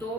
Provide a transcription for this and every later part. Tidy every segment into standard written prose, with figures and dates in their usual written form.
2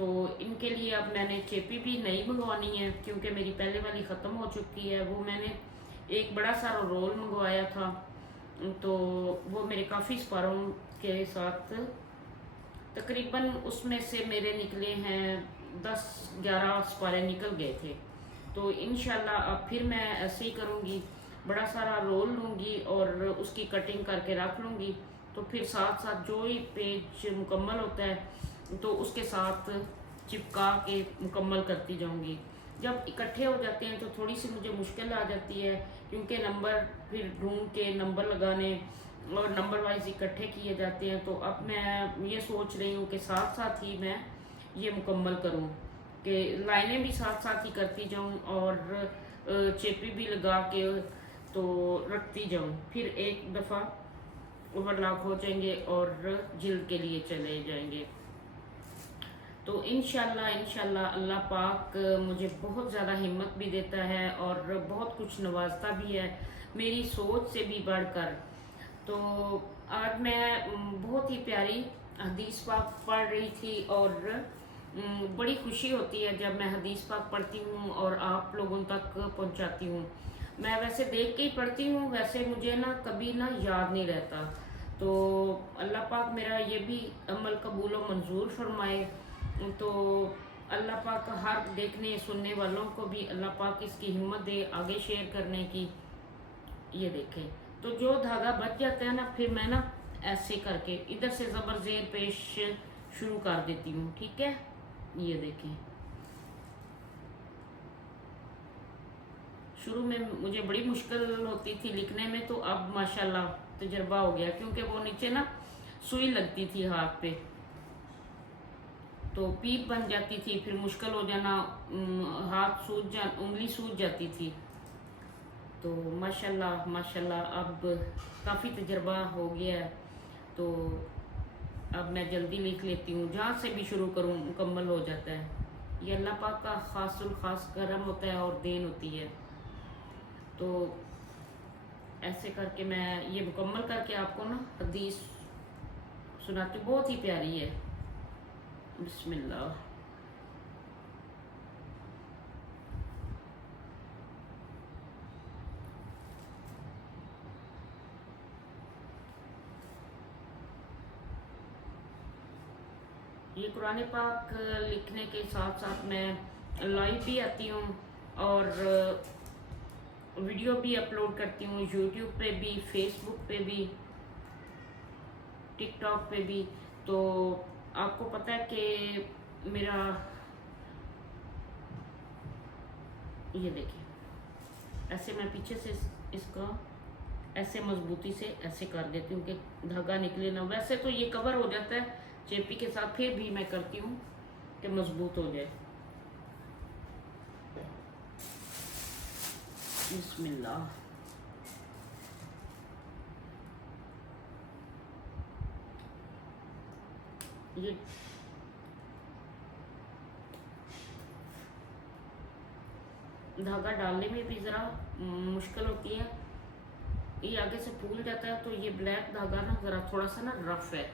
تو ان کے لیے اب میں نے چیپی بھی نئی منگوانی ہے کیونکہ میری پہلے والی ختم ہو چکی ہے. وہ میں نے ایک بڑا سارا رول منگوایا تھا تو وہ میرے کافی سپاروں کے ساتھ تقریباً اس میں سے میرے نکلے ہیں 10-11 سپارے نکل گئے تھے. تو انشاءاللہ اب پھر میں ایسے ہی کروں گی, بڑا سارا رول لوں گی اور اس کی کٹنگ کر کے رکھ لوں گی. تو پھر ساتھ ساتھ جو ہی پیج مکمل ہوتا ہے تو اس کے ساتھ چپکا کے مکمل کرتی جاؤں گی. جب اکٹھے ہو جاتے ہیں تو تھوڑی سی مجھے مشکل آ جاتی ہے کیونکہ نمبر پھر ڈھونڈ کے نمبر لگانے اور نمبر وائز اکٹھے کیے جاتے ہیں. تو اب میں یہ سوچ رہی ہوں کہ ساتھ ساتھ ہی میں یہ مکمل کروں, کہ لائنیں بھی ساتھ ساتھ ہی کرتی جاؤں اور چیپی بھی لگا کے تو رکھتی جاؤں. پھر ایک دفعہ اوور لاک ہو جائیں گے اور جلد کے لیے چلے جائیں گے. تو انشاءاللہ اللہ پاک مجھے بہت زیادہ ہمت بھی دیتا ہے اور بہت کچھ نوازتا بھی ہے میری سوچ سے بھی بڑھ کر. تو آج میں بہت ہی پیاری حدیث پاک پڑھ رہی تھی اور بڑی خوشی ہوتی ہے جب میں حدیث پاک پڑھتی ہوں اور آپ لوگوں تک پہنچاتی ہوں. میں ویسے دیکھ کے ہی پڑھتی ہوں, ویسے مجھے نا کبھی نا یاد نہیں رہتا. تو اللہ پاک میرا یہ بھی عمل قبول و منظور فرمائے. تو اللہ پاک ہر دیکھنے سننے والوں کو بھی اللہ پاک اس کی ہمت دے آگے شیئر کرنے کی. یہ دیکھیں تو جو دھاگا بچ جاتا ہے نا پھر میں نا ایسے کر کے ادھر سے زبر زیر پیش شروع کر دیتی ہوں. ٹھیک ہے, یہ دیکھیں شروع میں مجھے بڑی مشکل ہوتی تھی لکھنے میں, تو اب ماشاءاللہ تجربہ ہو گیا کیونکہ وہ نیچے نا سوئی لگتی تھی ہاتھ پہ تو پیپ بن جاتی تھی, پھر مشکل ہو جانا, ہاتھ انگلی سوج جاتی تھی. تو ماشاءاللہ اب کافی تجربہ ہو گیا ہے تو اب میں جلدی لکھ لیتی ہوں, جہاں سے بھی شروع کروں مکمل ہو جاتا ہے. یہ اللہ پاک کا خاص الخاص کرم ہوتا ہے اور دین ہوتی ہے. تو ایسے کر کے میں یہ مکمل کر کے آپ کو نا حدیث سناتی ہوں, بہت ہی پیاری ہے. بسم اللہ. یہ قرآن پاک لکھنے کے ساتھ ساتھ میں لائیو بھی آتی ہوں اور ویڈیو بھی اپلوڈ کرتی ہوں, یوٹیوب پہ بھی, فیس بک پہ بھی, ٹک ٹاک پہ بھی. تو آپ کو پتہ ہے کہ میرا یہ دیکھیں ایسے میں پیچھے سے اس کا ایسے مضبوطی سے ایسے کر دیتی ہوں کہ دھاگا نکلے نہ. ویسے تو یہ کور ہو جاتا ہے چیپی کے ساتھ, پھر بھی میں کرتی ہوں کہ مضبوط ہو جائے. بسم اللہ. یہ دھاگا ڈالنے میں بھی ذرا مشکل ہوتی ہے, یہ آگے سے پھول جاتا ہے تو یہ بلیک دھاگا نا ذرا تھوڑا سا نا رف ہے,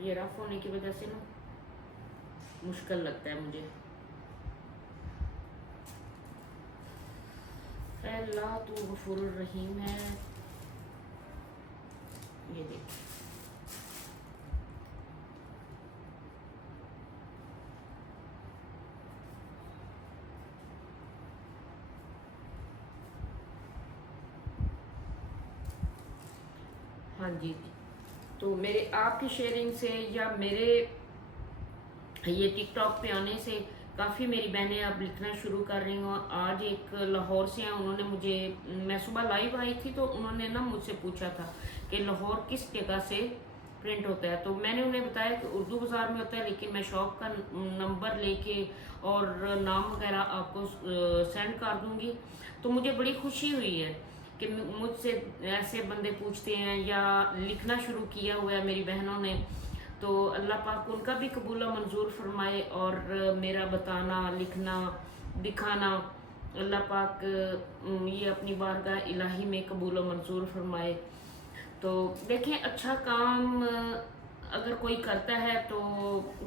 یہ رف ہونے کی وجہ سے نا مشکل لگتا ہے مجھے. اے اللہ تو غفور الرحیم ہے. یہ دیکھ ہاں جی. تو میرے آپ کی شیئرنگ سے یا میرے یہ ٹک ٹاک پہ آنے سے کافی میری بہنیں اب لکھنا شروع کر رہی ہوں. آج ایک لاہور سے ہیں, انہوں نے مجھے, میں صبح لائیو آئی تھی تو انہوں نے نا مجھ سے پوچھا تھا کہ لاہور کس جگہ سے پرنٹ ہوتا ہے. تو میں نے انہیں بتایا کہ اردو بازار میں ہوتا ہے, لیکن میں شاپ کا نمبر لے کے اور نام وغیرہ آپ کو سینڈ کر دوں گی. تو مجھے بڑی خوشی ہوئی ہے کہ مجھ سے ایسے بندے پوچھتے ہیں یا لکھنا شروع کیا ہوا ہے میری بہنوں نے. تو اللہ پاک ان کا بھی قبول و منظور فرمائے اور میرا بتانا لکھنا دکھانا اللہ پاک یہ اپنی بارگاہ الہی میں قبول و منظور فرمائے. تو دیکھیں اچھا کام اگر کوئی کرتا ہے تو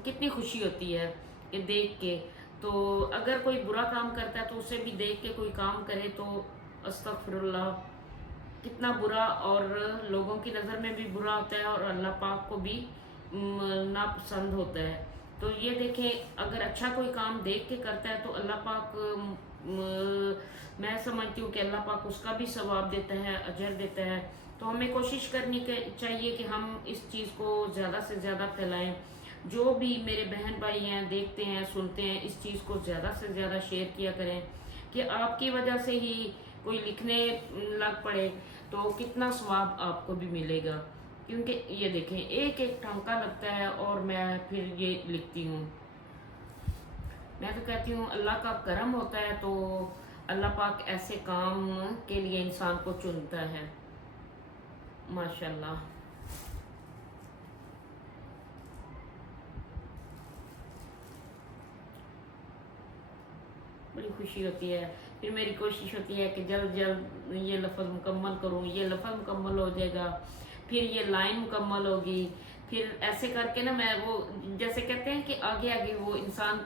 کتنی خوشی ہوتی ہے کہ دیکھ کے. تو اگر کوئی برا کام کرتا ہے تو اسے بھی دیکھ کے کوئی کام کرے تو استغفر اللہ کتنا برا اور لوگوں کی نظر میں بھی برا ہوتا ہے اور اللہ پاک کو بھی ناپسند ہوتا ہے. تو یہ دیکھیں اگر اچھا کوئی کام دیکھ کے کرتا ہے تو اللہ پاک میں سمجھتی ہوں کہ اللہ پاک اس کا بھی ثواب دیتا ہے، اجر دیتا ہے. تو ہمیں کوشش کرنی چاہیے کہ ہم اس چیز کو زیادہ سے زیادہ پھیلائیں. جو بھی میرے بہن بھائی ہیں دیکھتے ہیں سنتے ہیں اس چیز کو زیادہ سے زیادہ شیئر کیا کریں کہ آپ کی وجہ سے ہی کوئی لکھنے لگ پڑے تو کتنا ثواب آپ کو بھی ملے گا. کیونکہ یہ دیکھیں ایک ایک ٹھمکا لگتا ہے اور میں پھر یہ لکھتی ہوں. میں تو کہتی ہوں اللہ کا کرم ہوتا ہے تو اللہ پاک ایسے کام کے لیے انسان کو چنتا ہے. ماشاءاللہ. بڑی خوشی ہوتی ہے. پھر میری کوشش ہوتی ہے کہ جلد جلد یہ لفظ مکمل کروں، یہ لفظ مکمل ہو جائے گا، پھر یہ لائن مکمل ہوگی. پھر ایسے کر کے نا میں وہ جیسے کہتے ہیں کہ آگے آگے وہ انسان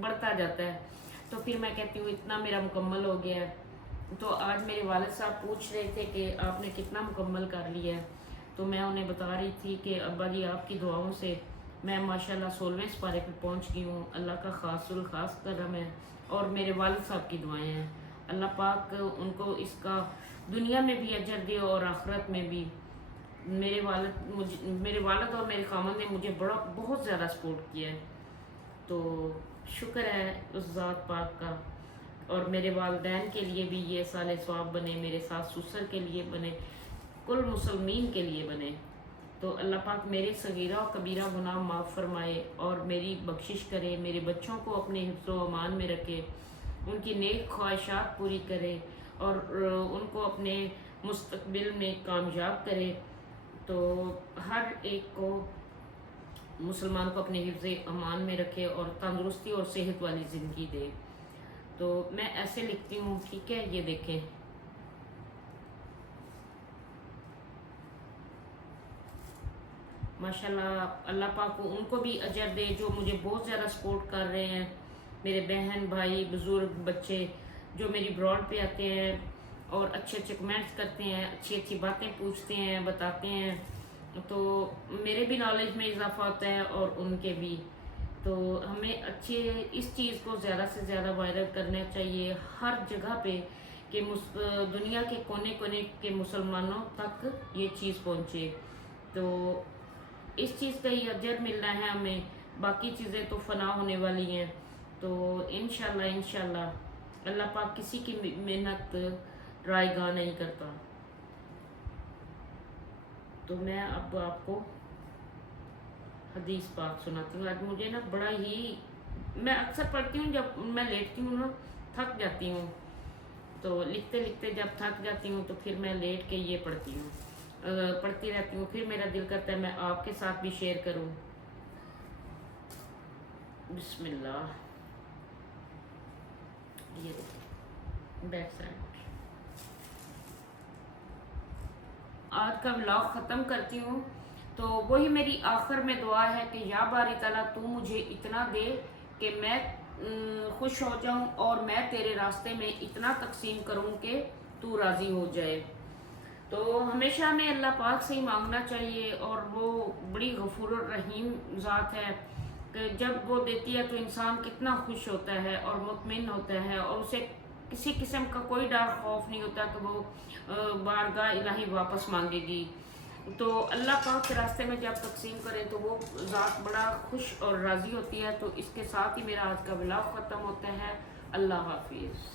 بڑھتا جاتا ہے. تو پھر میں کہتی ہوں اتنا میرا مکمل ہو گیا ہے. تو آج میرے والد صاحب پوچھ رہے تھے کہ آپ نے کتنا مکمل کر لیا ہے. تو میں انہیں بتا رہی تھی کہ ابا جی آپ کی دعاؤں سے میں ماشاءاللہ 16ویں سپارے پہ پہنچ گئی ہوں. اللہ کا خاص الخاص کرم ہے اور میرے والد صاحب کی دعائیں ہیں. اللہ پاک ان کو اس کا دنیا میں بھی اجر دے اور آخرت میں بھی. میرے والد اور میرے خامن نے مجھے بہت زیادہ سپورٹ کیا ہے. تو شکر ہے اس ذات پاک کا. اور میرے والدین کے لیے بھی یہ سال ثواب بنے، میرے ساس سسر کے لیے بنے، کل مسلمین کے لیے بنے. تو اللہ پاک میرے صغیرہ و کبیرہ گناہ معاف فرمائے اور میری بخشش کرے، میرے بچوں کو اپنے حفظ و امان میں رکھے، ان کی نیک خواہشات پوری کرے اور ان کو اپنے مستقبل میں کامیاب کرے. تو ہر ایک کو مسلمان کو اپنے حفظ امان میں رکھے اور تندرستی اور صحت والی زندگی دے. تو میں ایسے لکھتی ہوں. ٹھیک ہے، یہ دیکھیں ماشاءاللہ اللہ پاک کو ان کو بھی اجر دے جو مجھے بہت زیادہ سپورٹ کر رہے ہیں. میرے بہن بھائی بزرگ بچے جو میری براڈ پہ آتے ہیں اور اچھے اچھے کمنٹس کرتے ہیں، اچھی اچھی باتیں پوچھتے ہیں، بتاتے ہیں. تو میرے بھی نالج میں اضافہ ہوتا ہے اور ان کے بھی. تو ہمیں اس چیز کو زیادہ سے زیادہ وائرل کرنا چاہیے ہر جگہ پہ کہ دنیا کے کونے کونے کے مسلمانوں تک یہ چیز پہنچے. تو اس چیز کا ہی اجر ملنا ہے ہمیں. باقی چیزیں تو فنا ہونے والی ہیں. تو انشاءاللہ اللہ پاک کسی کی محنت رائے گاہ نہیں کرتا. تو میں اب آپ کو حدیث پاک سناتی ہوں. آج مجھے نا بڑا ہی، میں اکثر پڑھتی ہوں جب میں لیٹتی ہوں نا تھک جاتی ہوں. تو لکھتے لکھتے جب تھک جاتی ہوں تو پھر میں لیٹ کے یہ پڑھتی رہتی ہوں. پھر میرا دل کرتا ہے میں آپ کے ساتھ بھی شیئر کروں. بسم اللہ. یہ بیک سائڈ. آج کا ولاگ ختم کرتی ہوں. تو وہی میری آخر میں دعا ہے کہ یا باری تعالیٰ تو مجھے اتنا دے کہ میں خوش ہو جاؤں اور میں تیرے راستے میں اتنا تقسیم کروں کہ تو راضی ہو جائے. تو ہمیشہ ہمیں اللہ پاک سے ہی مانگنا چاہیے اور وہ بڑی غفور الرحیم ذات ہے کہ جب وہ دیتی ہے تو انسان کتنا خوش ہوتا ہے اور مطمئن ہوتا ہے اور اسے کسی قسم کا کوئی ڈر خوف نہیں ہوتا کہ وہ بارگاہ الہی واپس مانگے گی. تو اللہ پاک کے راستے میں جب تقسیم کرے تو وہ ذات بڑا خوش اور راضی ہوتی ہے. تو اس کے ساتھ ہی میرا آج کا ولاگ ختم ہوتا ہے. اللہ حافظ.